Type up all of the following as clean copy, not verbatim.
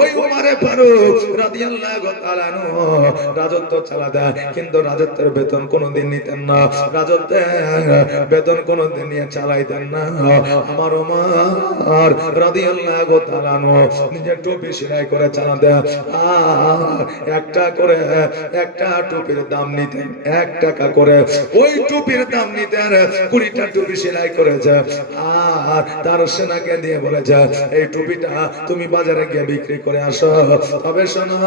ওই উমারে ফারুক রাদিয়াল্লাহু তাআলা আনহু রাজত্ব চালাতেন, কিন্তু রাজত্বের বেতন কোনোদিন নিতেন না, রাজত্বের বেতন কোনোদিন নিয়ে চালাইতেন না। আমার উমর রাদিয়াল্লাহু তাআলা আনহু নিজের টুপি সেলাই করে চালাতেন, আর একটা টুপির দাম নিতেন 1 টাকা করে। ওই টুপির দাম নিতেন, 20টা টুপি সেলাই করেছে, আর তার সেনাকে দিয়ে বলেছে এই টুপিটা তুমি বাজারে গিয়ে বিক্রি করে আসো। তবে শোনো,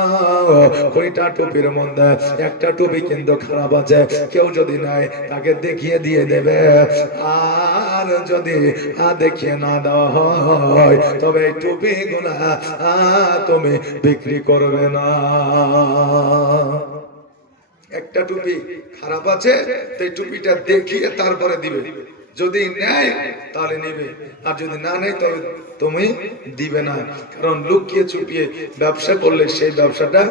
20টা টুপির মধ্যে একটা টুপি কিন্তু খারাপ আছে, কেউ যদি নাই তাকে দেখিয়ে দিয়ে দেবে, আর যদি দেখিয়ে না দেওয়া হয় তবে এই টুপিগুলা তুমি বিক্রি করবে না। একটা টুপি খারাপ আছে, তাই টুপিটা দেখিয়ে তারপরে দিবে, যদি নেয় তাহলে নিবে, আর যদি না নেয় তবে তুমি দিবে না। কারণ লুকিয়ে চুপিয়ে ব্যবসা করলে সেই ব্যবসাটা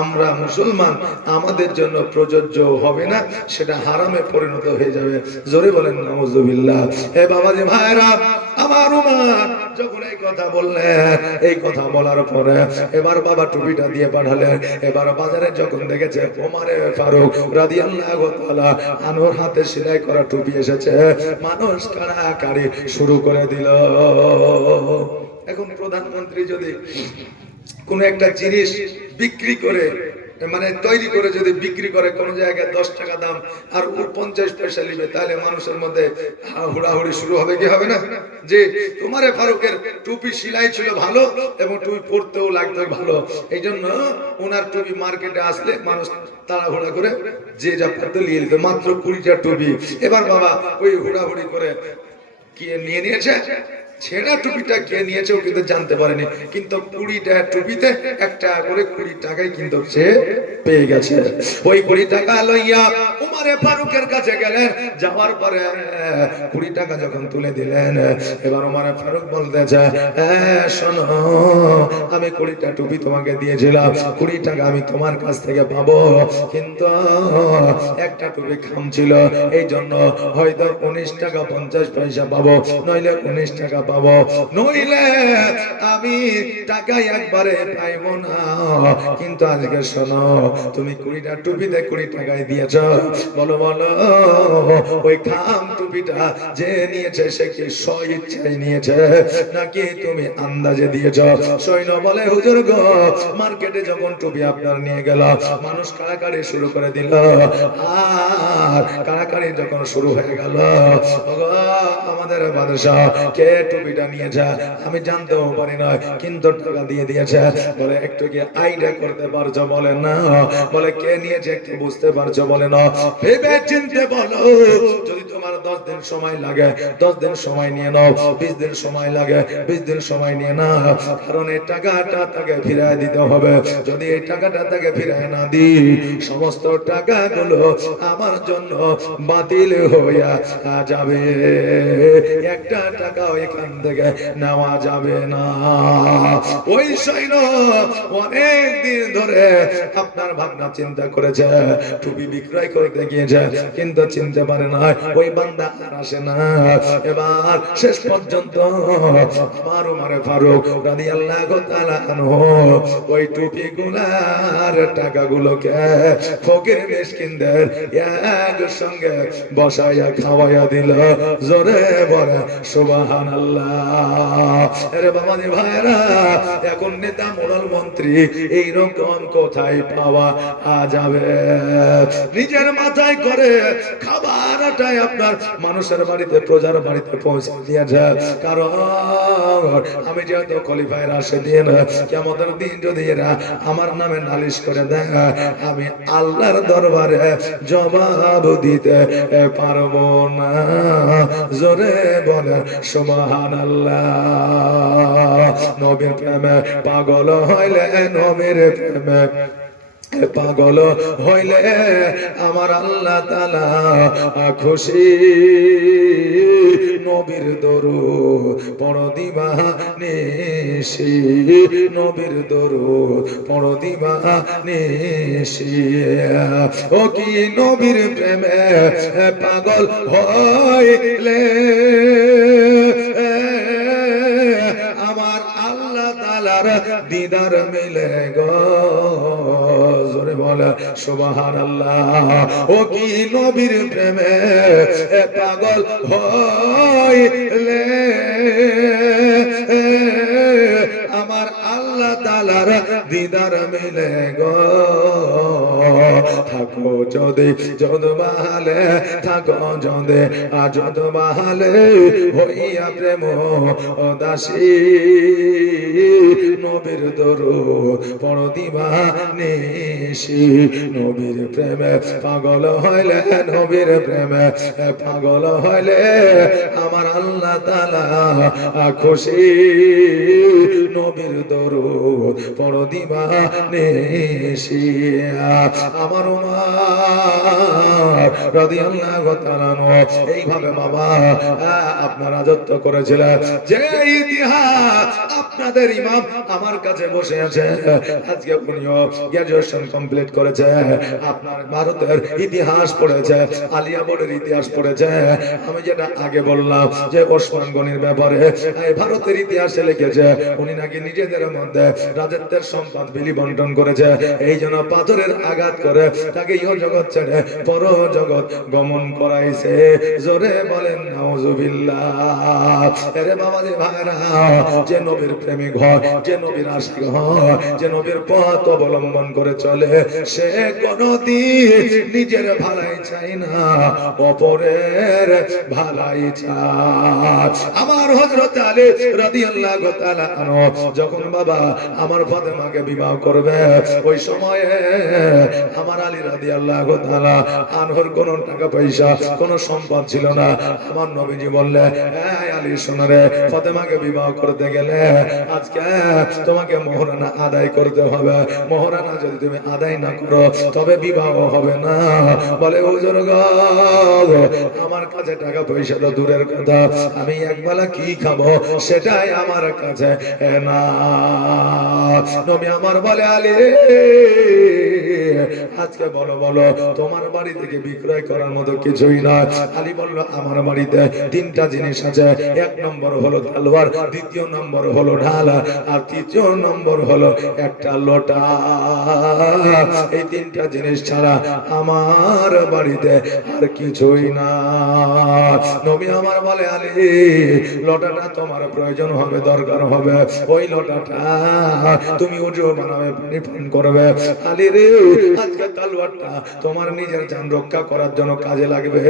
আমরা মুসলমান আমাদের জন্য প্রযোজ্য হবে না, সেটা হারামে পরিণত হয়ে যাবে। জোরে বলেন নাউজুবিল্লাহ। হে বাবাজি ভাইরা, আমার উমর যখন এই কথা বললেন, এই কথা বলার পরে এবার বাবা টুপিটা দিয়ে পাঠালেন। এবার বাজারে যখন দেখেছে ওমরে ফারুক রাদিয়াল্লাহু তাআলা আনহুর হাতে সেলাই করা টুপি এসেছে, মানুষ কাড়াকাড়ি শুরু করে দিল। এখন প্রধানমন্ত্রী যদি কোন একটা জিনিস বিক্রি করে, মানে তৈরি করে যদি বিক্রি করে কোন জায়গায় 10 টাকা দাম আর ও 50 পয়সা নিবে, তাহলে মানুষের মধ্যে হুড়াহুড়ি শুরু হবে কি হবে না? যে তোমারে ফারুকের টুপি সেলাই ছিল ভালো এবং টুপি পরতেও লাগতো ভালো, এই জন্য ওনার টুপি মার্কেটে আসলে মানুষ তাড়াহুড়া করে যে যা পারতো নিয়ে নিত। মাত্র 20টা টুপি। এবার বাবা ওই হুড়াহুড়ি করে কি নিয়ে নিয়েছে, ছেঁড়া টুপিটা কে নিয়েছে ও কিন্তু জানতে পারেনি, কিন্তু 20টা টুপিতে 1 টাকা করে 20 টাকায় কিন্তু সে পেয়ে গেছে। ওই 20 টাকা লইয়া উমরে ফারুকের কাছে গেলেন, যাওয়ার পরে 20 টাকা যখন তুলে দিলেন, এবার উমরে ফারুক বলতেছে শোনো, আমি 20টা টুপি তোমাকে দিয়েছিলাম, 20 টাকা আমি তোমার কাছ থেকে পাবো, কিন্তু একটা টুপি খাম ছিল, এই জন্য হয়তো 19 টাকা 50 পয়সা পাবো, নইলে 19 টাকা পাবো, নইলে আমি টাকা একবারে পাইবো না। কিন্তু আজকে শোনো, তুমি 20টা টুপিতে 20 টাকায় দিয়েছ, বলো বলো ওই খাম টুপিটা যে নিয়েছে সে কি স্বইচ্ছায় নিয়েছে নাকি তুমি আন্দাজে দিয়েছ? সৈন্য বলে হুজুর গো, মার্কেটে যখন টুপি আপনার নিয়ে গেল, মানুষ কাড়াকাড়ি শুরু করে দিল, আর কাড়াকাড়ি যখন শুরু হয়ে গেল, আমাদের বাদশাহ কে টুপিটা নিয়েছে আমি জানতেও পারি না, কিন্তু টাকা দিয়ে দিয়েছে। বলে একটু কি আইডিয়া করতে পারছো? বলে না। বলে কে নিয়েছে একটু বুঝতে পারছো? বলে না। ভেবে চিনতে বলো, যদি তোমার 10 দিন সময় লাগে 10 দিন সময় নিয়ে নাও, 20 দিন সময় লাগে 20 দিন সময় নিয়ে নাও, কারণ এই টাকাটা তাকে ফিরিয়ে দিতে হবে। যদি এই টাকাটা তাকে ফিরিয়ে না দিই, সমস্ত টাকাগুলো আমার জন্য বাতিল হইয়া যাবে, 1টা টাকাও এখান থেকে নেওয়া যাবে না। ওই সৈন্য অনেক দিন ধরে আপনার ভাবনা চিন্তা করেছে, টুপি বিক্রয় করতে গিয়েছে, কিন্তু চিনতে পারে না ওই বান্দা আর আসে না। এবার শেষ পর্যন্ত আমার উমরে ফারুক রাদিয়াল্লাহু তাআলা আনহু ওই টুপিগুলার টাকাগুলোকে ফকির মিসকিনদের এক সঙ্গে বসাইয়া খাওয়াইয়া দিল। জোরে বলে সুবহানাল্লাহ। আরে বাবাজি ভাইরা, এখন নেতা মোড়ল মন্ত্রী এইরকম কোথায় পাওয়া যাবে? নিজের মাথায় করে খাবারটাই আপনার মানুষের বাড়িতে প্রজার বাড়িতে পৌঁছে দিয়েছে। কারণ আমি যেহেতু খলিফায়ে রাশিদিন, কিয়ামতের দিন যদি এরা আমার নামে নালিশ করে দেয়, আমি আল্লাহর দরবারে জবাব দিতে পারবো না। জোরে বলে সুবহানাল্লাহ। নবীর প্রেমে পাগল হইলে, নবীর প্রেমে পাগল হইলে আমার আল্লাহ তাআলা খুশি। নবীর দরুদ পড় দিবানিশি, নবীর দরুদ পড় দিবানিশি। ও কি নবীর প্রেমে পাগল হইলে আমার আল্লাহ তাআলা তাআলার দিদার মিলে গো জোরে বলে সুবহানাল্লাহ ও কি নবীর প্রেমে পাগল হইলে আমার আল্লাহ তাআলার দিদার মিলে গো থাকো যদি যদবাহালে থাকো যদি যদবাহালে হইয়া প্রেম দাসী নবীর দরুদ পড় দিবানিশি নবীর প্রেমে পাগল হইলে নবীর প্রেমে পাগল হইলে আমার আল্লাহ তাআলা খুশি নবীর দরুদ পড় দিবানিশি আমার উমর রাদিয়াল্লাহু তাআলা এইভাবে বাবা আপনার রাজত্ব করেছিলেন যে ইতিহাস আপনাদের ইমাম আমার কাছে বসে আছে আজকে উনিও গ্র্যাজুয়েশন কমপ্লিট করেছে আপনার ভারতের ইতিহাস পড়েছে আলিয়া বোর্ডের ইতিহাস পড়েছে আমি যেটা আগে বললাম যে ওসমান গনির ব্যাপারে ভারতের ইতিহাসে লিখেছে উনি নাকি নিজেদের মধ্যে রাজত্বের সম্পদ বিলি বন্টন করেছে এই জন্য পাথরের আঘাত করে তাকে ইহ জগৎ ছেড়ে পর জগৎ গমন করাইছে জোরে বলেন নাউজুবিল্লাহ আরে বাবা যে ভাইরা যে নবীর প্রেমিক হয় যে নবীর আশিক হয় যে নবীর পথ অবলম্বন করে চলে সে কোনদিন নিজের ভালাই চায় না অপরের ভালাই চায় আমার হযরত আলী রাদিয়াল্লাহু তাআলা আনহু যখন বাবা আমার ফাতেমাকে বিবাহ করবে ওই সময়ে আমার আলী রাদিয়াল্লাহু তাআলা আনহুর কোনো টাকা পয়সা কোনো সম্পদ ছিল না আমার নবীজি বললেন এই আলী শোনো রে ফাতেমাকে বিবাহ করতে গেলে আজকে তোমাকে মোহরানা আদায় করতে হবে মোহরানা যদি তুমি আদায় না করো তবে বিবাহ হবে না বলে হুজুর গো আমার কাছে টাকা পয়সা তো দূরের কথা আমি একবেলা কি খাবো সেটাই আমার কাছে না নবী আমার বলে আলী আজকে বলো বলো তোমার বাড়ি থেকে বিক্রয় করার মতো কিছুই না আলী বলল আমার বাড়িতে তিনটা জিনিস আছে এক নম্বর হলো তলোয়ার দ্বিতীয় নম্বর হলো ঢাল আর তৃতীয় নম্বর হলো একটা লোটা এই তিনটা জিনিস ছাড়া আমার বাড়িতে আর কিছুই না নবী আমার বলে আলী লোটাটা তোমার প্রয়োজন হবে দরকার হবে ওই লোটাটা তুমি ওজু বানাবে পানি পান করবে আলী রে আজকে তলোয়ারটা তোমার নিজের জান রক্ষা করার জন্য কাজে লাগবে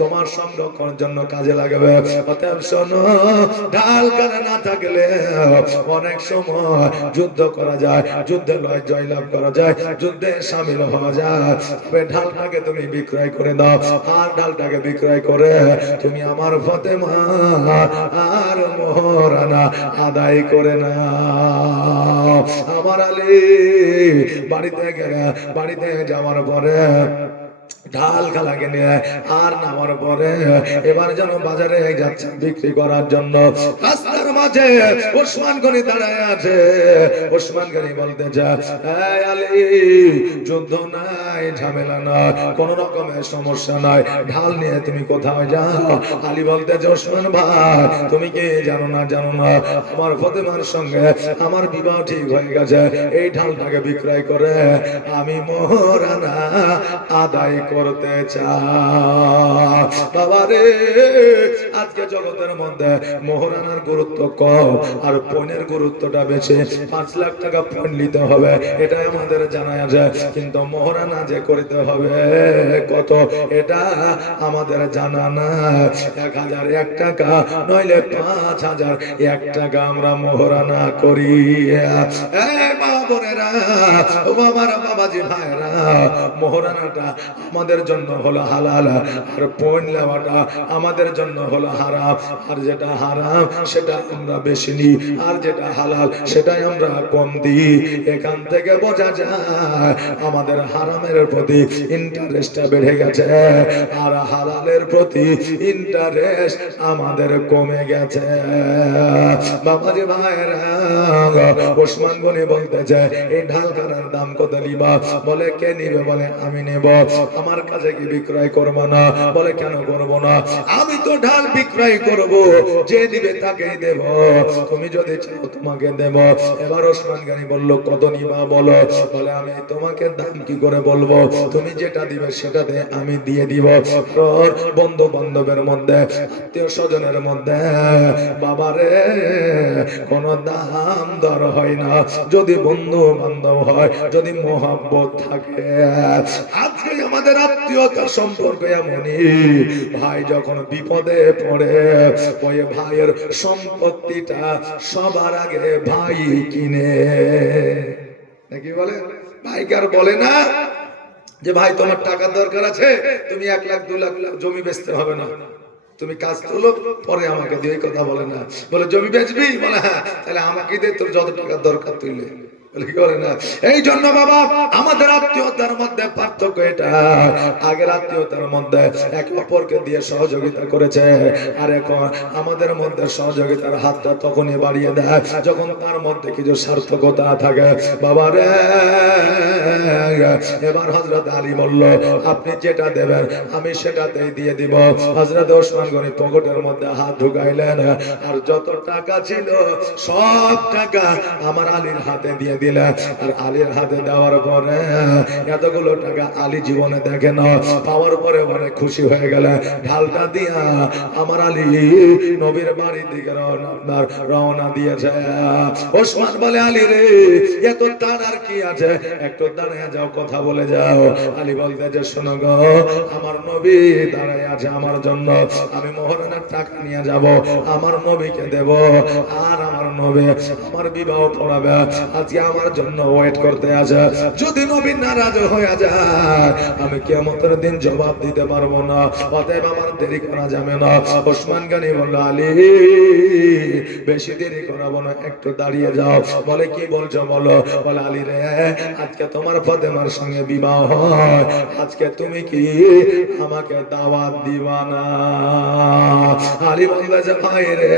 তোমার সংরক্ষণের জন্য কাজে লাগবে অতএব শোনো ঢাল কানে না থাকলে অনেক সময় যুদ্ধ করা যায় যুদ্ধে লয় জয়লাভ করা যায় যুদ্ধে শামিল হওয়া যায় তবে ঢালটাকে তুমি বিক্রয় করে দাও আর ঢালটাকে বিক্রয় করে তুমি আমার ফাতেমা আর মোহরানা আদায় করে না আমার আলী বাড়িতে যাওয়ার পরে ঢাল খালাকে নিয়ে আর নামার পরে এবার যেন বাজারে যাচ্ছে বিক্রি করার জন্য রাস্তার মাঝে ওসমান গনি দাঁড়ায় আছে ওসমান গনি বলতেছে এই আলী যুদ্ধ নাই ঝামেলা নাই কোন রকমের সমস্যা নাই ঢাল নিয়ে তুমি কোথাও যাও আলী বলতেছে ওসমান ভাই তুমি কি জানো না আমার ফাতেমার সঙ্গে আমার বিবাহ ঠিক হয়ে গেছে এই ঢালটাকে বিক্রয় করে আমি মোহরানা আদায় করতে চাই বাবা রে আজকে জগতের মধ্যে মোহরানার গুরুত্ব কম আর পণের গুরুত্বটা বেশি 5 লাখ টাকা পণ নিতে হবে এটা আমাদের জানা আছে কিন্তু মোহরানা যে করতে হবে কত এটা আমাদের জানা না 1001 টাকা নইলে 5001 টাকা আমরা মোহরানা করি এই মা বোনেরা ও আমার বাবাজি ভাইরা মোহরানাটা আমাদের জন্য হলো হালাল আর পণ নেওয়াটা আমাদের জন্য হলো হারাম আর যেটা হারাম সেটা আমরা বেশি নিই আর যেটা হালাল সেটাই আমরা কম দিই এখান থেকে বোঝা যায় আমাদের হারামের প্রতি ইন্টারেস্টটা বেড়ে গেছে আর হালালের প্রতি ইন্টারেস্ট আমাদের কমে গেছে বাবাজি ভাইরা ওসমান গনি বলতেছে এই ঢাল কানার দাম কত নিবা বলে কে নিবে বলে আমি নেব আমার কাছে কি বিক্রয় করব না বলে কেন করব না আমি তো ঢাল বিক্রয় করব যে দিবে তাকেই দেব তুমি যদি চাও তোমাকে দেব। এবার ওসমান গনি বলল কত নিবা বলো। বলে আমি তোমাকে দাম কি করে বলবো, তুমি যেটা দিবে সেটাতে আমি দিয়ে দিব। বন্ধু বান্ধবের মধ্যে, আত্মীয় স্বজনের মধ্যে বাবারে কোনো দাম দর হয় না, যদি বন্ধু বান্ধব হয়, যদি মোহাব্বত থাকে। আজকে আমাদের আত্মীয়তার সম্পর্ক এমনই, ভাই যখন বিপদে পড়ে ওই ভাইয়ের সম্পত্তিটা সবার আগে ভাই কিনে, নাকি বলে? ভাইকার বলে না যে ভাই তোমার টাকার দরকার আছে, তুমি 1 লাখ 2 লাখ জমি বেচতে হবে না, তুমি কাজ তোলো পরে আমাকে দিয়ে, কথা বলে না। বলে জমি বেচবি, বলে হ্যাঁ, তাহলে আমাকে দে তোর যত টাকার দরকার তুইলে। এই জন্য বাবা আমাদের আত্মীয়তার মধ্যে পার্থক্য এটা। আগের আত্মীয়তার মধ্যে একে অপরকে দিয়ে সহযোগিতা করেছে, আর এখন আমাদের মধ্যে সহযোগিতার হাতটা তখনই বাড়িয়ে দেয় যখন তার মধ্যে কিছু সার্থকতা থাকে। বাবা রে, এবার হযরত আলী বলল আপনি যেটা দেবেন আমি সেটাতেই দিয়ে দিব। হযরত ওসমান গনি পকেটের মধ্যে হাত ঢুকাইলেন, আর যত টাকা ছিল সব টাকা আমার আলীর হাতে দিয়ে দিলেন। আর আলীর হাতে দেওয়ার পরে এতগুলো টাকা আলী জীবনে দেখে না, পাওয়ার পরে অনেক খুশি হয়ে গেল। ঢালটা দিয়া আমার আলী নবীর বাড়ির দিকে রওনা দিয়েছে। ওসমান বলে আলী রে, এত দান আর কি আছে, একটু দাঁড়িয়ে যাও, কথা বলে যাও। আলী বলতে যে শোনো গো, আমার নবী দাঁড়ায় আছে আমার জন্য, আমি মোহরানার টাকা নিয়ে যাব, আমার নবীকে দেব, আর আমার নবী আমার বিবাহ পড়াবে, আজকে আমার জন্য ওয়েট করতে আছে। যদি নবী নারাজ হয়ে যায় আমি কিয়ামতের দিন জবাব দিতে পারবো না, অতএব আমার দেরি করা যাবে না। ওসমান গনি বলল আলী বেশি দেরি করাবো না, একটু দাঁড়িয়ে যাও। বলে কি বলছো বলো। বলে আলী রে, আজকে তোমার ফাতেমার সঙ্গে বিবাহ হয়, আজকে তুমি কি আমাকে দাওয়াত দিবা না? আলী বললে যে ভাই রে,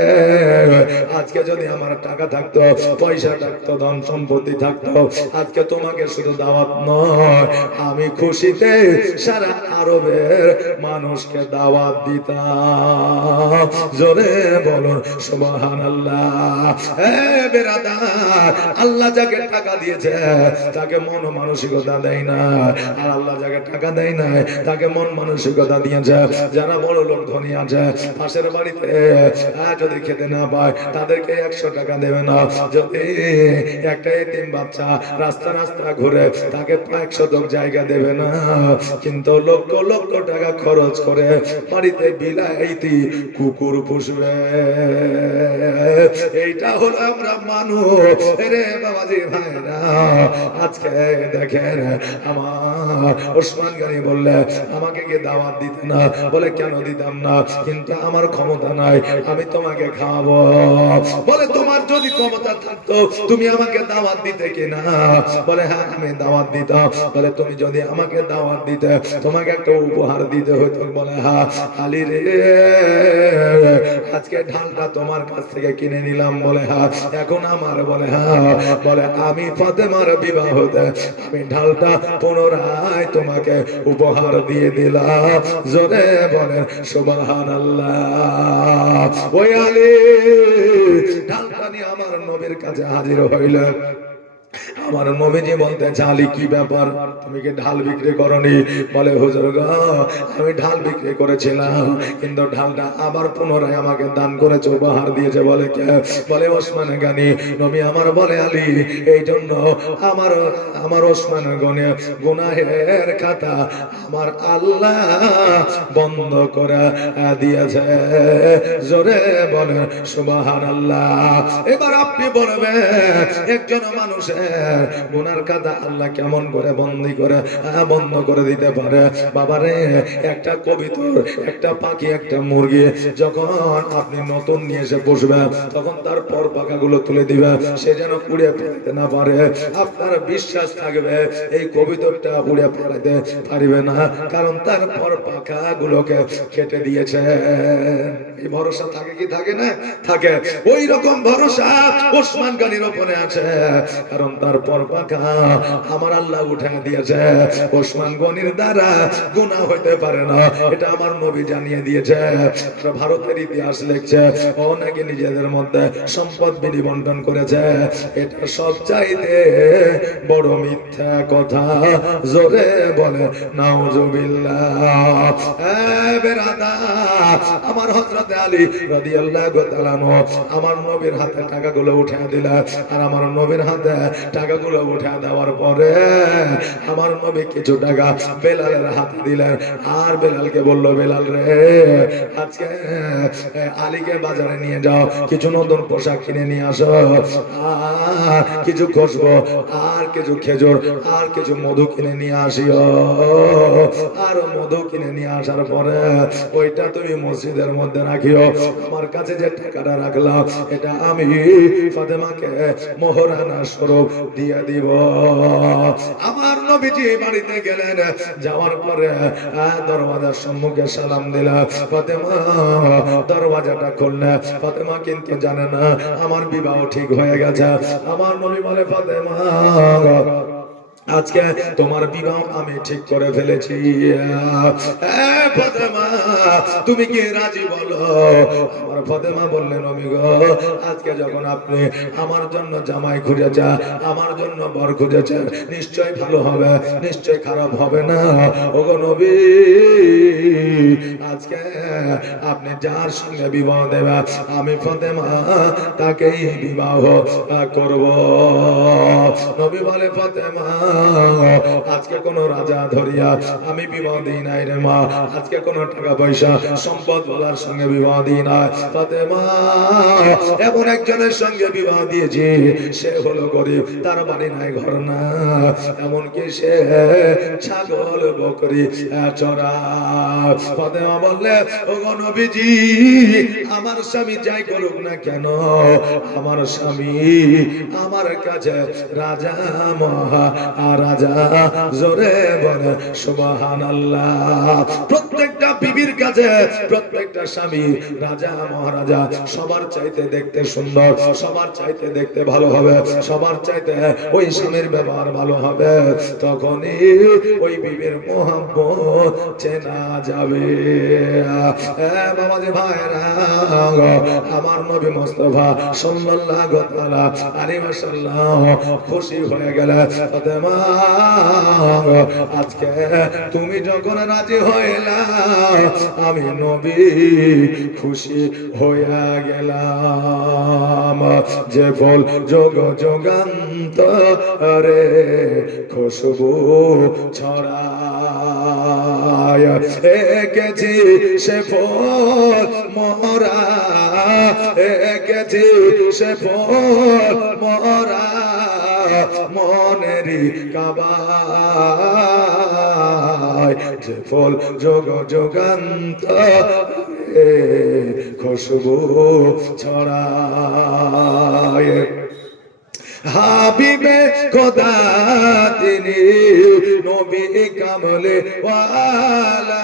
আজকে যদি আমার টাকা থাকতো, পয়সা থাকতো, ধন সম্পত্তি থাকতো, আজকে তোমাকে শুধু দাওয়াত নয়, আমি খুশিতে সারা আরবের মানুষকে দাওয়াত দিতাম। জোরে বলুন সুবহানাল্লাহ। হে বেরাদার, আল্লাহ যাকে টাকা দিয়েছে তাকে মন মানসিকতা দেয় না, আর আল্লাহ যাকে টাকা দেয় না তাকে মন মানসিকতা দিয়েছে। যারা বড় লোক ধনী আছে, পাশের বাড়িতে যদি খেতে না পায় তাদেরকে 100 টাকা দেবে না। যদি একটা এতিম বাচ্চা রাস্তা রাস্তা ঘুরে তাকে 100 জায়গা দেবে না। কিন্তু লক্ষ লক্ষ টাকা খরচ করে বাড়িতে বিলাইতি কুকুর পুষবে। এইটা হলো আমরা মানুষ রে বাবাজি ভাইরা। আজকে দেখেন আমার ওসমান গনি বললে আমাকে কি দাওয়াত দিতে না? বলে কেন দিতাম না, কিন্তু আমার ক্ষমতা নাই, আমি তোমাকে খাওয়াবো। বলে তোমার যদি ক্ষমতা থাকতো তুমি আমাকে দাওয়াত দিতে কিনা? বলে হ্যাঁ আমি দাওয়াত দিতাম। বলে তুমি যদি আমাকে দাওয়াত দিতে তোমাকে একটা উপহার দিতে হতো। বলে হ্যাঁ। আলী রে, আজকে ঢালটা তোমার কাছ থেকে কিনে নিলাম। বলে হ্যাঁ। এখন আমার? বলে হ্যাঁ। বলে আমি ফাতেমার বিবাহতে আমি ঢালটা পুনরায় তোমাকে উপহার দিয়ে দিলাম। জোরে বলেন সুবহানাল্লাহ। ওই আলী ঢালটা নিয়ে আমার নবীর কাছে হাজির হইলেন। আমার নবীজি বলতে আলী কি ব্যাপার, তুমি কি ঢাল বিক্রি করনি? বলে হুজুর গো, আমি ঢাল বিক্রি করেছিলাম, কিন্তু ঢালটা আবার পুনরায় আমাকে দান করেছে, উপহার দিয়েছে। বলে কে? বলে ওসমান গনি। নবী আমার বলে আলী, এই জন্য আমার ওসমান গনি গুনাহের খাতা আমার আল্লাহ বন্ধ করে দিয়েছে। জোরে বলে সুবহানাল্লাহ। এবার আপনি বলবেন একজন মানুষের গুনার খাতা আল্লাহ কেমন করে বন্ধ করে দিতে পারে? বাবারে, একটা কবিতর, একটা পাখি, একটা মুরগি যখন আপনি নতুন নিয়ে এসে বসবেন তখন তার পর পাখাগুলো তুলে দিবে, সে যেন উড়ে পালাতে না পারে। আপনার বিশ্বাস থাকবে এই কবিতরটা উড়ে পালাতে পারবে না, কারণ তার পর পাখাগুলোকে কেটে দিয়েছে। এই ভরসা থাকে কি থাকে না? থাকে। ওই রকম ভরসা ওসমান গনির উপরে আছে, কারণ তার পরপাকা আমার আল্লাহ উঠে দিয়েছে। ওসমান গনির দ্বারা গুনাহ হইতে পারে না, এটা আমার নবী জানিয়ে দিয়েছে। ভারতের ইতিহাস লিখছে ও নাকি নিজেদের মধ্যে সম্পদ বিনিবন্টন করেছে, এটা সবচাইতে বড় মিথ্যা কথা। জোরে বলে নাউজুবিল্লাহ। বেরাদার, আমার হযরত আলী রাদিয়াল্লাহু তাআলা আমার নবীর হাতে টাকাগুলো উঠে দিলেন, আর আমার নবীর হাতে টাকাগুলো উঠে দেওয়ার পরে আমার নবী কিছু টাকা বেলালের হাতে দিলেন, আর বেলালকে বলল, বেলাল রে আজকে আলীকে বাজারে নিয়ে যাও, কিছু নতুন পোশাক কিনে নিয়ে আসো, আর কিছু খুশবু, আর কিছু খেজুর, আর কিছু মধু কিনে নিয়ে আসিও। আর মধু কিনে নিয়ে আসার পরে ওইটা তুমি মসজিদের মধ্যে রাখিও। আমার কাছে যে টাকাটা রাখলাম এটা আমি ফাতেমাকে মোহরানা স্বরূপ দিয়ে দিব। আমার নবীজি বাড়িতে গেলেন, যাওয়ার পরে দরওয়াজার সম্মুখে সালাম দিলেন। ফাতেমা দরওয়াজাটা খুললে, ফাতেমা কিন্তু জানে না আমার বিবাহ ঠিক হয়ে গেছে। আমার নবী বলে, ফাতেমা আজকে তোমার বিবাহ আমি ঠিক করে ফেলেছি। ফাতেমা তুমি কি রাজি বলো? আমার ফাতেমা বললেন, নবী গো আজকে যখন আপনি আমার জন্য জামাই খুঁজেছেন, আমার জন্য বর খুঁজেছেন, নিশ্চয় ভালো হবে, নিশ্চয় খারাপ হবে না। ওগো নবী আজকে আপনি যার সঙ্গে বিবাহ দেবেন আমি ফাতেমা তাকেই বিবাহ করব। নবী বলে, ফাতেমা আজকে কোন রাজা ধরিয়া আমি বিবাহ দিই নাই রে মা, আজকে কোন টাকা পয়সা সম্পদ বলার সঙ্গে বিবাহ দিই না। ফাতেমা এমন একজনের সঙ্গে বিবাহ দিয়েছি, সে হলো গরিব, তার বাড়ি নাই, ঘর না, এমনকি সে ছাগল বকরি চড়ায়। ফাতেমা বললে, ওগো নবীজি আমার স্বামী যাই করুক না কেন, আমার স্বামী আমার কাছে রাজা, মহা রাজা। জোরে বলে সুবহানাল্লাহ। প্রত্যেকটা বিবির কাছে প্রত্যেকটা স্বামী রাজা, মহারাজা। সবার চাইতে দেখতে সুন্দর, সবার চাইতে দেখতে ভালো হবে, সবার চাইতে ওই স্বামীর ব্যবহার ভালো হবে, তখনই ওই বিবির মোহাম্মত চেনা যাবে। বাবাজি ভাইরা, আমার নবী মুস্তাফা সাল্লাল্লাহু তাআলা আলাইহি ওয়াসাল্লাম খুশি হয়ে গেল। ফাতেমা আজকে তুমি যখন রাজি হইলা আমি নবী খুশি হইয়া গেলাম। যে ফল যোগ যুগান্তরে খুশবু ছড়ায়, এঁকেছি সে ফল মোরা, এঁকেছি সে ফল মোরা মনেরই কাবায়। যে ফল যোগ যুগান্তরে খুশবু ছড়ায়। হাবিবে খোদা তিনি নবী কামলে ওয়ালা,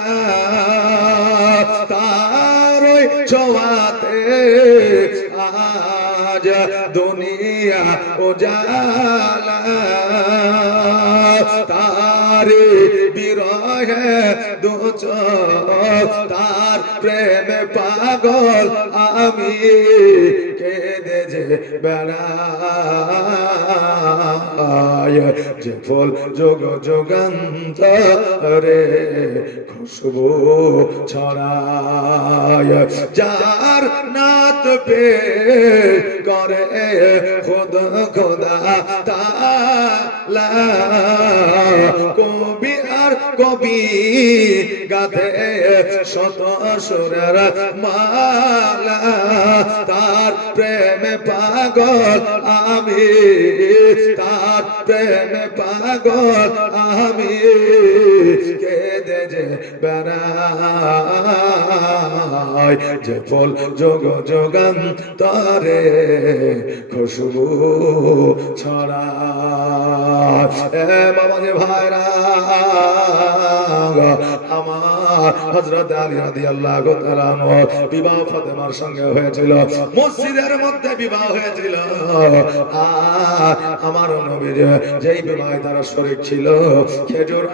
তার ওই ছোঁয়াতে আজ দুনিয়া উজালা, তারে বিরহে দু চোখ, তার প্রেমে পাগল আমি কেঁদে যে বেড়াই। যে ফল যোগ যুগান্তরে খুশবু ছড়ায়, যার নাত পে করে খুদ খোদা তাআলা, কবি আর কবি গাথে শত সুরের মালা, তার প্রেমে পাগল আমি, তার প্রেমে পাগল আমি কেঁদে যে বেড়াই। যে ফল যোগ যুগান্তরে খুশবু ছড়ায়, বাবা যে ভাইরা আমার হযরত আলী রাদিয়াল্লাহু তাআলা আনহু বিবাহ ফাতেমার সঙ্গে হয়েছিল, মসজিদের মধ্যে বিবাহ হয়েছিল। আমার নবীর যেই বিবাহে তারা শরীক ছিল, খেজুর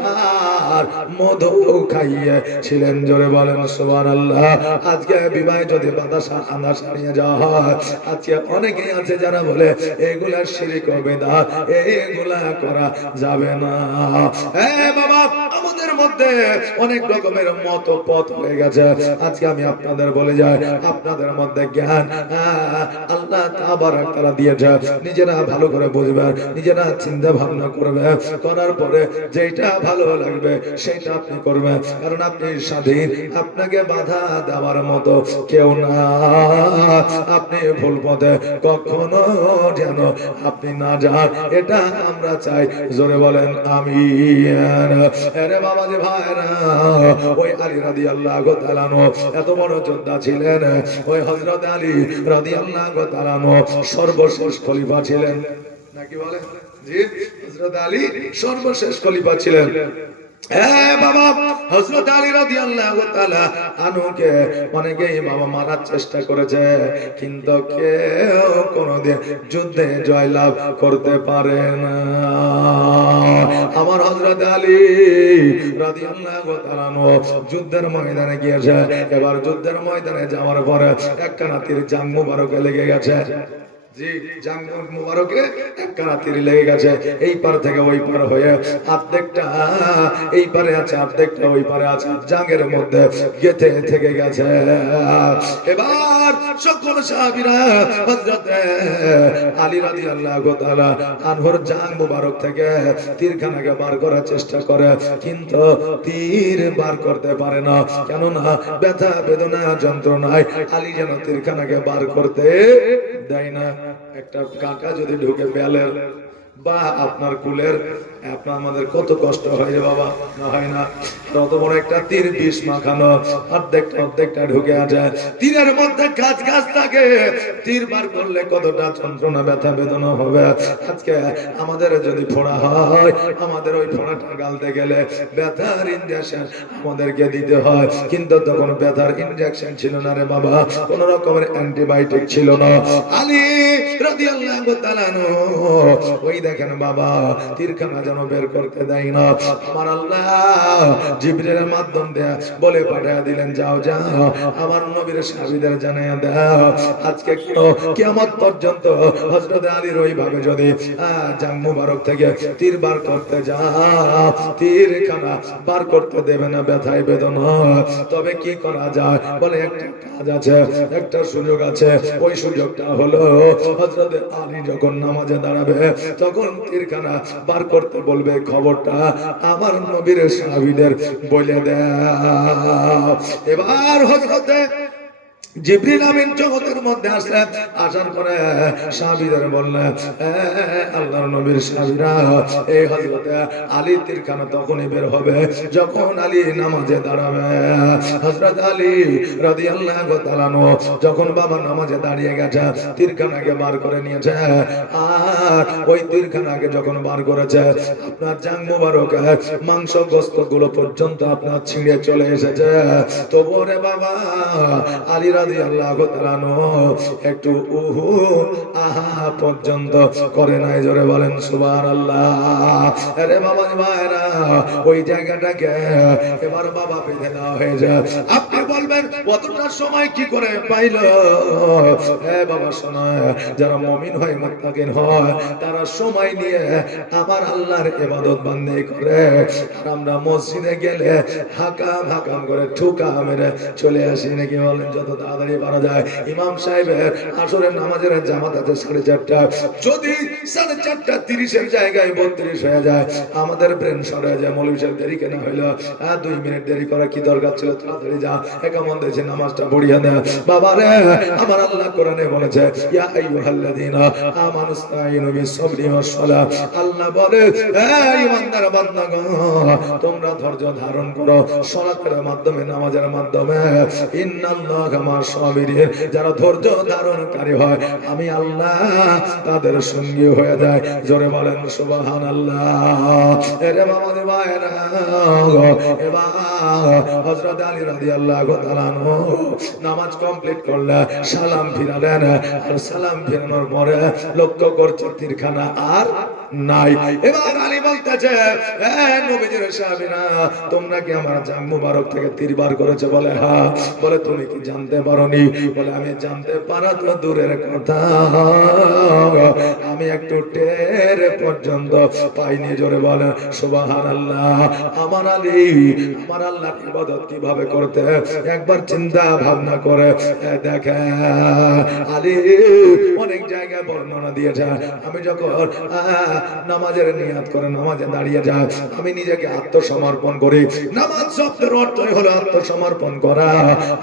আর মধু খাইয়ে ছিলেন। জোরে বলেন সুবহানাল্লাহ। আজকে বিবাহে যদি বাতাসা আনাসা নিয়ে যাওয়া হয়, আজকে অনেকেই আছে যারা বলে এগুলা শিরক ও বিদআত, এগুলা করা যাবে না। বাবা, আমাদের মধ্যে অনেক রকমের মত পথ হয়ে গেছে। আজকে আমি আপনাদের বলে যাই, আপনাদের মধ্যে জ্ঞান আল্লাহ তাবারক তাআলা দিয়েছে, নিজেরা ভালো করে বুঝবেন, নিজেরা চিন্তা ভাবনা করবেন, করার পরে যেটা ভালো লাগবে সেটা আপনি করবেন, কারণ আপনি স্বাধীন, আপনাকে বাধা দেওয়ার মতো কেউ না। আপনি ভুল পথে কখনো যেন আপনি না যান, এটা আমরা চাই। জোরে বলেন আমিন। আরে বাবা যে ভাইরা, ওই আলী রাদিয়াল্লাহু তাআলা আনহু এত বড় যোদ্ধা ছিলেন। ওই হযরত আলী রাদিয়াল্লাহু তাআলা আনহু সর্বশেষ খলিফা ছিলেন, নাকি বলেন? জি, হযরত আলী সর্বশেষ খলিফা ছিলেন। বাবা, হযরত আলী রাদিয়াল্লাহু তাআলা আনহুকে অনেকেই বাবা মারার চেষ্টা করেছে, কিন্তু কেউ কোনোদিন যুদ্ধে জয়লাভ করতে পারে না। আমার হযরত আলী রাদিয়াল্লাহু তাআলা আনহু যুদ্ধের ময়দানে গিয়েছে। এবার যুদ্ধের ময়দানে যাওয়ার পরে একখানা তীর জান মুবারকে লেগে গেছে। জি, জান মুবারকে একখানা তীর লেগে গেছে। এই পার থেকে ওই পার হয়ে অর্ধেকটা এই পারে আছে, অর্ধেকটা ওই পারে আছে, জাঙ্গের মধ্যে গেঁথে থেকে গেছে। এবার সকল সাহাবীরা হযরত আলী রাদিয়াল্লাহু তাআলা আনহুর জান মুবারক থেকে তীরখানাকে বার করার চেষ্টা করে, কিন্তু তীর বার করতে পারে না। কেননা ব্যথা বেদনা যন্ত্রণায় আলী যেন তীরখানাকে বার করতে দেয় না। একটা কাঁটা যদি ঢুকে বেলের বা আপনার কুলের, আপনার আমাদের কত কষ্ট হয় রে বাবা, না হয় না? তত বড় একটা তীর বিষ মাখানো, অর্ধেকটা ঢুকে আছে। তীরের মধ্যে গাছ থাকে, তীর বার করলে কতটা যন্ত্রণা ব্যথা বেদনা হবে। আজকে আমাদের যদি ফোড়া হয়, আমাদের ওই ফোড়াটা গালতে গেলে ব্যথার ইনজেকশন আমাদেরকে দিতে হয়, কিন্তু তখন ব্যথার ইনজেকশন ছিল না রে বাবা, কোন রকমের অ্যান্টিবায়োটিক ছিল না। আলী রাদিয়াল্লাহু তাআলা আনহু ওই দেখেন বাবা, তীরখানা যেন বের করতে দেয় না। আমার আল্লাহ জিবরিলের মাধ্যম দিয়ে বলে পাঠিয়ে দিলেন, যাও যাও আমার নবীর সাহাবীদের জানিয়ে দাও, আজকে কিয়ামত পর্যন্ত হযরত আলীর ওইভাবে যদি জান মুবারক থেকে তীর বার করতে যাও, তীরখানা বার করতে দেবে না ব্যথায় বেদনা। তবে কি করা যায়? বলে একটা কাজ আছে, একটা সুযোগ আছে। ওই সুযোগটা হলো হযরত আলী যখন নামাজে দাঁড়াবে তখন তীরখানা বার করতে বলবে, খবরটা আমার নবীর সাহাবীদের বলে দাও। এবার হযরতে জিবরিল আমিন জগতের মধ্যে আসলেন, আসার পরে সাহাবীদের বললেন, আল্লাহর নবীর সাহাবীরা, এই হযরত আলী তীরখানা তখনই বের হবে যখন আলী নামাজে দাঁড়াবে। হযরত আলী রাদিয়াল্লাহু তাআলা আনহু যখন বাবা নামাজে দাঁড়িয়ে গেছে, তীরখানাকে বার করে নিয়েছে। আর ওই তীরখানাকে যখন বার করেছে, আপনার জান মুবারক মাংস গোশত গুলো পর্যন্ত আপনার ছিঁড়ে চলে এসেছে। তবুও রে বাবা আলী রাদিয়াল্লাহু তাআলা আনহু একটু উহু আহা পর্যন্ত করে নাই। জোরে বলেন সুবহানাল্লাহ। আরে বাবা ভাইরা, ওই জায়গাটাকে এবার বাবা বেঁধে দেওয়া হয়েছে। আপনি বলবেন কতটা সময় কি করে পাইল? বাবা শোনো, যারা মুমিন হয় মুত্তাকিন হয় তারা সময় নিয়ে আমার আল্লাহর ইবাদত বান্দি করে। আর আমরা মসজিদে গেলে হাকাম করে ঠুকা মেরে চলে আসি, নাকি বলেন? যত তাড়াতাড়ি পারা যায়। ইমাম সাহেবের আসরের নামাজের জামাত আছে 4:30, যদি 4:30 জায়গায় 32 হয়ে যায়, আমাদের ব্রেন সরে যায়। মৌলভী সাহেব দেরি কেন হইলো? 2 মিনিট দেরি করা কি দরকার ছিল? তাড়াতাড়ি যা, একামত দিয়েছে, নামাজটা পড়িয়ে দেয়। বাবা রে, আমার আল্লাহ কোরআনে বলেছে, ইয়া আইয়ুহাল্লাযীনা আমানুস্তাঈনু বিস-সাবরি ওয়াস-সালাহ। আল্লাহ বলে, হে ঈমানদার বান্দাগণ, তোমরা ধৈর্য ধারণ করো সালাতের মাধ্যমে, নামাজের মাধ্যমে। ইন্নাল্লাহা মা সাবিরিন, যারা ধৈর্য ধারণকারী হয় আমি আল্লাহ তাদের সঙ্গী হয়ে যায়। জোরে বলেন সুবহানাল্লাহ। এরে মামাদের ভাইরা, এবার হযরত আলী রাদিয়াল্লাহু তাআলা নামাজ কমপ্লিট করলে সালাম ফিরালেন, আর সালাম ফিরানোর পরে লক্ষ্য করছে তীরখানা আর নাই। এবার আলী বলতেছে, নবীজির সাহাবীরা, তোমরা কি আমার জাম মুবারক থেকে তীর বার করেছে? বলে হ্যাঁ। বলে তুমি কি জানতে পারোনি? বলে আমি জানতে পারা তো দূরের কথা, আমি একটু টের পর্যন্ত পাইনি। জোরে বলে সুবহানাল্লাহ। আমার আলী আমার আল্লাহর ইবাদত কিভাবে করতে একবার চিন্তা ভাবনা করে দেখে। আলী অনেক জায়গায় বর্ণনা দিয়েছে, আমি যখন নামাজের নিয়াত করে নামাজে দাঁড়িয়ে যায়, আমি নিজেকে আত্মসমর্পণ করি। নামাজ শব্দের অর্থই হলো আত্মসমর্পণ করা।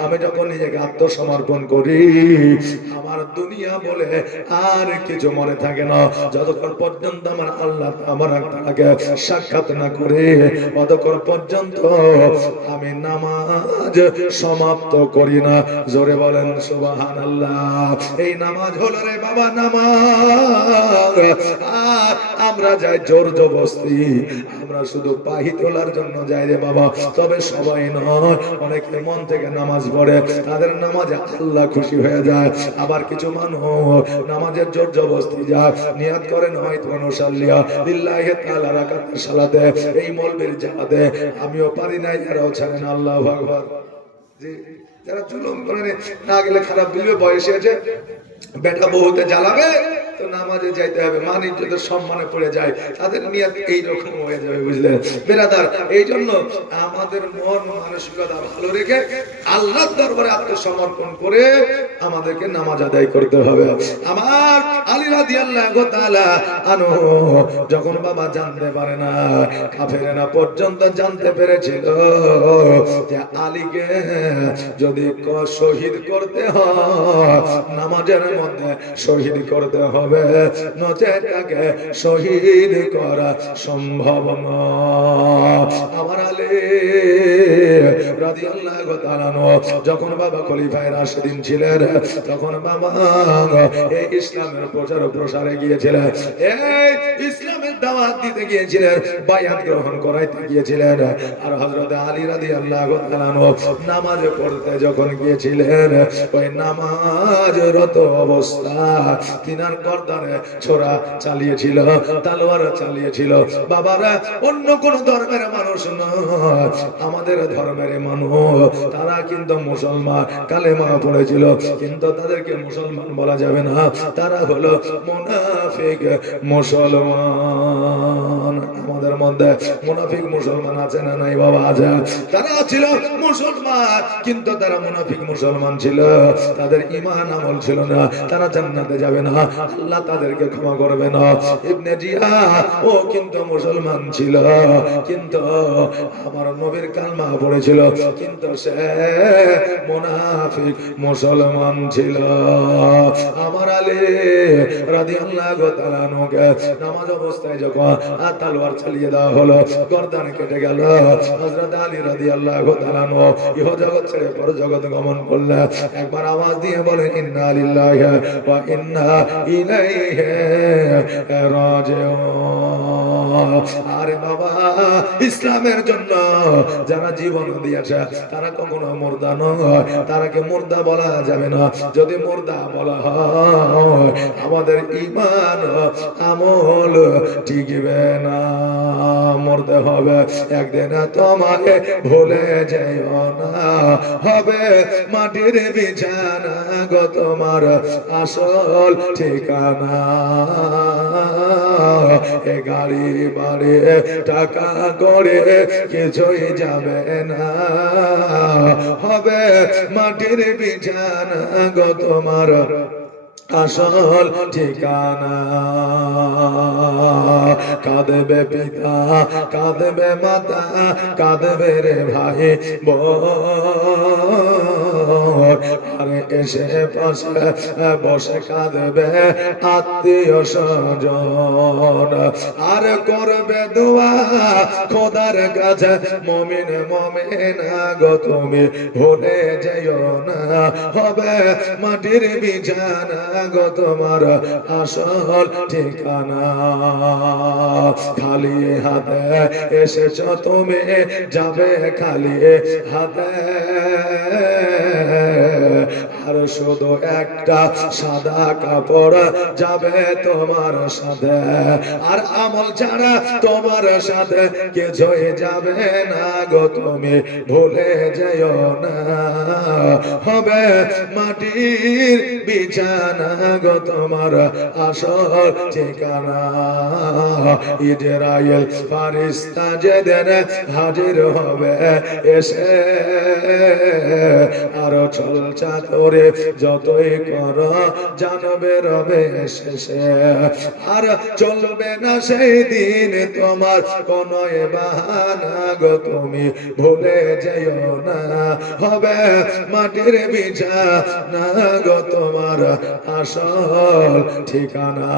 আমি যখন নিজেকে আত্মসমর্পণ করি, আমার দুনিয়া বলে আর কিছু মনে থাকে না। যতক্ষণ পর্যন্ত আমার আল্লাহ আমার তাআলাকে সাক্ষাৎ না করে, ততক্ষণ পর্যন্ত আমি নামাজ সমাপ্ত করি না। জোরে বলেন সুবহানাল্লাহ। এই নামাজ হলো রে বাবা নামাজ। আর আমরা যাই জোর জবরদস্তি, আমরা শুধু পাহি তোলার জন্য যাই রে বাবা। তবে সবাই নয়, অনেকে মন থেকে নামাজ পড়ে, তাদের নামাজে আল্লাহ খুশি হয়ে যায়। আবার কিছু মানুষ নামাজের জোর জবরদস্তি যায়, নিয়াত করেন হয়তো অনুসাল্লিয়া লিল্লাহি তাআলা রাকাতের সালাতে, এই মলবির জাহাদে আমিও পারি নাই, এরাও ছাড়েন। আল্লাহু আকবার। জি, যারা জুলুম করে না গেলে খারাপ বলবে, বয়সে আছে বেটা বহুতে জ্বালাবে, তো নামাজে যাইতে হবে, মান ইজ্জতের সম্মানে পড়ে যায়, তাদের নিয়ত এইরকম হয়ে যাবে, বুঝলেন বেরাদার। এই জন্য আমাদের মন মানসিকতা ভালো রেখে আল্লাহর দরবারে আত্মসমর্পণ করে আমাদেরকে নামাজ আদায় করতে হবে। আমার আলী রাদিয়াল্লাহু তাআলা আনহু যখন বাবা জানতে পারে না, কাফেরেরা পর্যন্ত জানতে পেরেছিল যে আলীকে যদি শহীদ করতে হয়, নামাজের মধ্যে শহীদ করতে হবে, নচেৎ তাকে শহীদ করা সম্ভব নয়। আমার আলী রাদিয়াল্লাহু তাআলা যখন বাবা খলিফায়ে রাশিদিন ছিলেন, তখন বাবা এই ইসলামের প্রচার প্রসারে গিয়েছিলেন, এই ইসলামের দাওয়াত দিতে গিয়েছিলেন, বায়াত গ্রহণ করাইতে গিয়েছিলেন। আর হযরত আলী রাদিয়াল্লাহু তাআলা নামাজ পড়তে যখন গিয়েছিলেন, ওই নামাজরত অবস্থা তিনার গর্দানে ছোরা চালিয়েছিল, তলোয়ার চালিয়েছিল। বাবারা অন্য কোন ধর্মের মানুষ নয়, আমাদের ধর্মের মানুষ, তারা কিন্তু মুসলমান, কালেমা পড়েছিল, কিন্তু তাদেরকে মুসলমান বলা যাবে না, তারা হলো মুনাফিক মুসলমান। আমাদের মধ্যে মুনাফিক মুসলমান আছে না নাই বাবা? আছে। তারা ছিল মুসলমান, কিন্তু তারা মুনাফিক মুসলমান ছিল, তাদের ঈমান আমল ছিল না, তারা জান্নাতে যাবে না, আল্লাহ তাদেরকে ক্ষমা করবে না। ইবনে জিয়াদ ও কিন্তু মুসলমান ছিল, কিন্তু আমার নবীর কালমা পড়েছিল, কিন্তু সে মুনাফিক মুসলমান ছিল। আমার আলী রাদিয়াল্লাহু তাআলা আনহুকে নামাজ অবস্থায় যখন তলোয়ার চালিয়ে দেওয়া হলো, গর্দান কেটে গেল, হযরত আলী রাদিয়াল্লাহু তাআলা আনহু ইহ জগৎ ছেড়ে পর জগৎ গমন করলেন। একবার আওয়াজ দিয়ে বলেন, ইন্না লিল্লাহি ওয়া ইন্না ইলাইহি রাজিউন। আরে বাবা, ইসলামের জন্য যারা জীবন দিয়েছে তারা কখনো মুর্দা নয়, তারাকে মুর্দা বলা যাবে না। যদি মুর্দা বলা হয়, আমাদের ঈমান আমল টিকবে না, মরতে হবে। একদিন তোমাকে ভুলে যাইও না, হবে মাটির বিছানা গো তোমার আসল ঠিকানা। এ গাড়ি বাড়ি টাকা করে কিছুই যাবে না, হবে মাটির বিছানা গো তোমার আসল ঠিকানা। কাঁদবে পিতা, কাঁদবে মাতা, কাঁদবে রে ভাই বোন, আরে এসে পাশে বসে কাঁদবে আত্মীয় স্বজন, আর করবে দোয়া খোদার কাছে মমিন মমিনা গো তুমি ভুলে যেও না, হবে মাটির বিছানা গো তোমার আসল ঠিকানা। খালি হাতে এসেছ তুমি, যাবে খালি হাতে, আর শুধু একটা সাদা কাপড় যাবে তোমার সাথে, আর আমল ছাড়া তোমার সাথে কিছুই যাবে না গো তুমি ভুলে যেও না, হবে মাটির বিছানা গো তোমার আসল ঠিকানা। ইজরাইল ফারিস্তা যেদিন হাজির হবে এসে, আরো ছল চাতুরে যতই কর জানবে রবে শেষে, আর চলবে না সেই দিন তোমার কোন বাহানা গো তুমি ভুলে যেও না, হবে মাটির বিছানা গো তোমার আসল ঠিকানা।